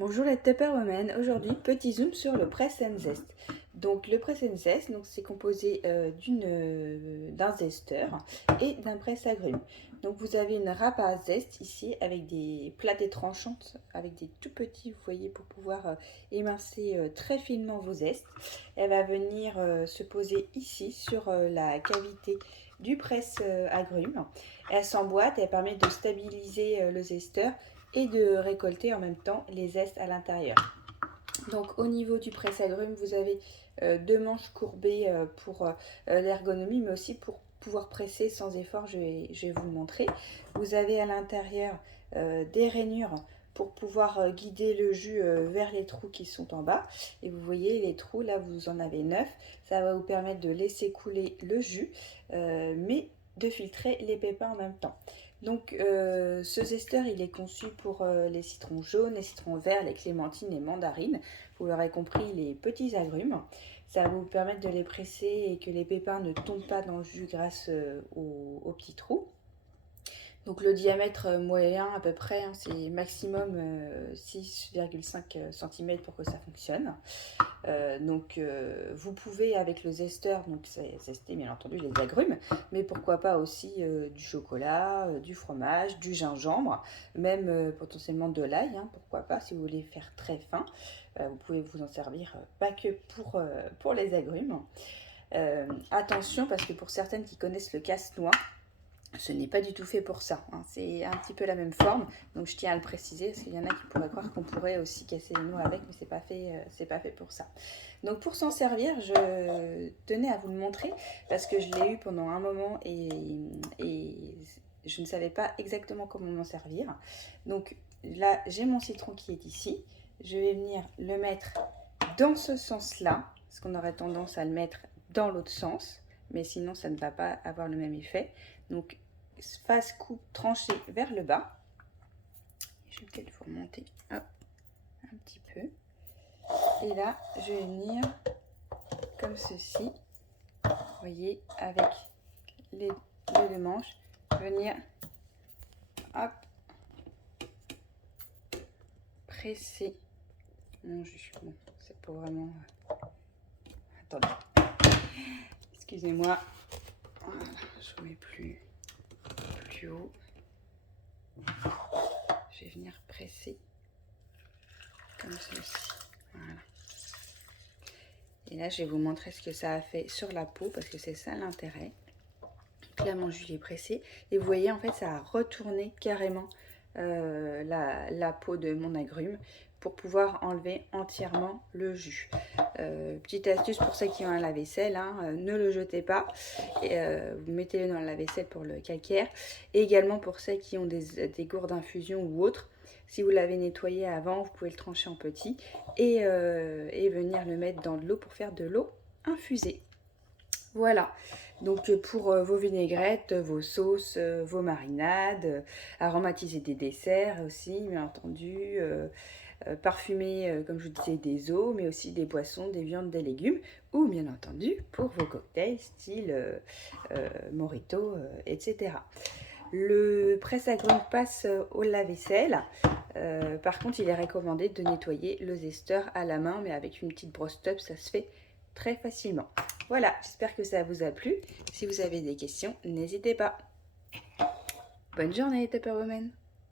Bonjour les Tupperwomen, aujourd'hui petit zoom sur le Press and Zest. Donc le Press and Zest, c'est composé d'un zesteur et d'un presse-agrumes. Donc vous avez une râpe à zeste ici avec des plates étranchantes, avec des tout petits, vous voyez, pour pouvoir émincer très finement vos zestes. Elle va venir se poser ici sur la cavité du presse-agrumes. Elle s'emboîte, elle permet de stabiliser le zesteur et de récolter en même temps les zestes à l'intérieur. Donc au niveau du presse-agrumes, vous avez deux manches courbées pour l'ergonomie, mais aussi pour pouvoir presser sans effort, je vais vous le montrer. Vous avez à l'intérieur des rainures pour pouvoir guider le jus vers les trous qui sont en bas. Et vous voyez les trous, là vous en avez 9. Ça va vous permettre de laisser couler le jus, mais de filtrer les pépins en même temps. Donc ce zesteur il est conçu pour les citrons jaunes, les citrons verts, les clémentines et mandarines. Vous l'aurez compris, les petits agrumes. Ça va vous permettre de les presser et que les pépins ne tombent pas dans le jus grâce aux petits trous. Donc le diamètre moyen à peu près, c'est maximum 6,5 cm pour que ça fonctionne. Vous pouvez avec le zesteur, donc zester bien entendu les agrumes, mais pourquoi pas aussi du chocolat, du fromage, du gingembre, même potentiellement de l'ail, pourquoi pas si vous voulez faire très fin. Vous pouvez vous en servir pas que pour les agrumes. Attention parce que pour certaines qui connaissent le casse-noix, ce n'est pas du tout fait pour ça, c'est un petit peu la même forme, donc je tiens à le préciser parce qu'il y en a qui pourraient croire qu'on pourrait aussi casser les noix avec, mais c'est pas fait pour ça. Donc pour s'en servir, je tenais à vous le montrer parce que je l'ai eu pendant un moment et je ne savais pas exactement comment m'en servir. Donc là, j'ai mon citron qui est ici, je vais venir le mettre dans ce sens-là, parce qu'on aurait tendance à le mettre dans l'autre sens, mais sinon ça ne va pas avoir le même effet. Donc face coupe tranchée vers le bas. Je vais peut-être vous remonter un petit peu. Et là, je vais venir comme ceci. Vous voyez, avec les deux manches, venir hop, presser mon jus. Bon, c'est pas vraiment... Attendez. Excusez-moi. Voilà, je remets plus haut. Je vais venir presser comme ceci. Voilà. Et là, je vais vous montrer ce que ça a fait sur la peau parce que c'est ça l'intérêt. Donc là, mon jus est pressé. Et vous voyez, en fait, ça a retourné carrément la peau de mon agrume pour pouvoir enlever entièrement le jus. Petite astuce pour ceux qui ont un lave-vaisselle, ne le jetez pas. Vous mettez-le dans le lave-vaisselle pour le calcaire. Et également pour ceux qui ont des gourdes d'infusion ou autres. Si vous l'avez nettoyé avant, vous pouvez le trancher en petits et venir le mettre dans de l'eau pour faire de l'eau infusée. Voilà, donc pour vos vinaigrettes, vos sauces, vos marinades, aromatiser des desserts aussi, bien entendu, parfumer, comme je vous disais, des eaux, mais aussi des poissons, des viandes, des légumes, ou bien entendu pour vos cocktails style mojito, etc. Le presse-agrumes passe au lave-vaisselle. Par contre, il est recommandé de nettoyer le zesteur à la main, mais avec une petite brosse top, ça se fait très facilement. Voilà, j'espère que ça vous a plu. Si vous avez des questions, n'hésitez pas. Bonne journée, Tupperwomen!